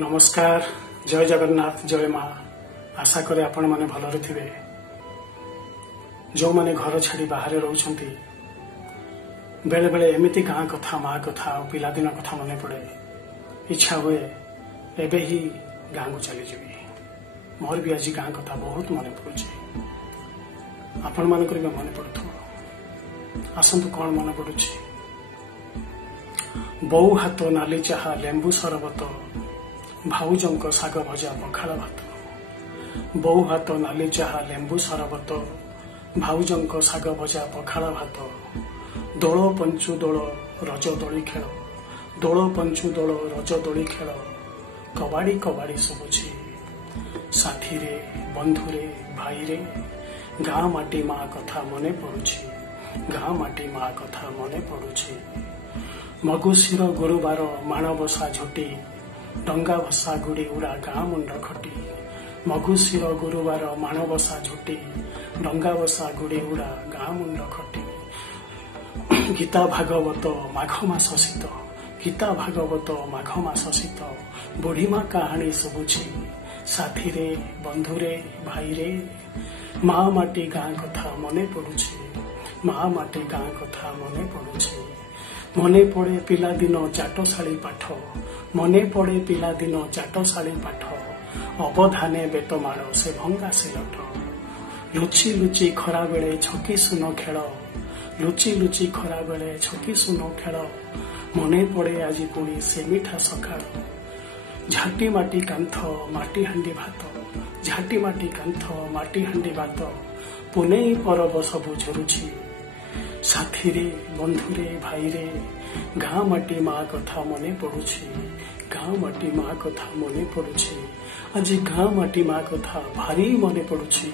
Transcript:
नमस्कार जय जगन्नाथ जय माँ आशा करे आपण माने भलरे थिबे जो माने घर छाड़ी बाहर रहउछंती बेले बेले एमिति गाँ कथा माँ कथा और पिलादिन कथा मने पड़े इच्छा हुए एबे ही गाँ को चली जीवी मोर भी आज गाँ कथा बहुत मने पड़ुछि आपण मानकर भी मने पड़ुथो आसंतु कौन मने पड़ुछि बहु हाथ नाली चाहा लेंबू सरबत भाउजंक शाग भजा पखाड़ भात बहु हाथ नाली चाहा लेंबू सरबत भाउजंक शाग भजा पखाड़ भात दोल पंचु दोल रज दोली खेल दोल पंचु दोल रज दोली खेल कबाड़ी कबाड़ी सबुछि साथी रे बंधु रे भाई रे गाँ माटी माँ कथा मने पड़ुछि गाँ माटी माँ कथा मने पड़ुछि मगुशीर गुरुवार माणबसा झोटी डंगा भसा गुड़ी उड़ा गाँ मुंड खटी मगुशीर गुरुवार माणबसा झोटी डंगा बसा गुड़ी उड़ा गाँ मुंड खटी गीता भागवत माघ मास शीत गीता भागवत माघ मास शीत बुढ़ीमा कहानी सबुछि साथी रे बंधु रे भाई रे माँ माटी गाँ कथा मने पड़ुछि माँ माटी गाँ कथा मने पड़ुछि मने पड़े पिलादिन चाटशाली पाठ मने पड़े पिलादिन चाटशाली पाठ अवधाने बेतमाड़ से भंगा सिलट लुचि लुचि खरा बेले छकी सुन खेल लुचि लुचि खरा बेले छकी सुन खेल मने पड़े आज पुणी से मिठा सकाळ झाटी माटी कांथ माटी हांडी भात झाटी माटी कांथ माटी हांडी भात पुनेई परब सबु झरुछि साथी रे बंधु रे भाई रे गाँ माटी माँ कथा मने पड़ुछि गाँ माटी माँ कथा मने पड़ुछि आज गाँ माटी माँ कथा भारी मने पड़ुछि।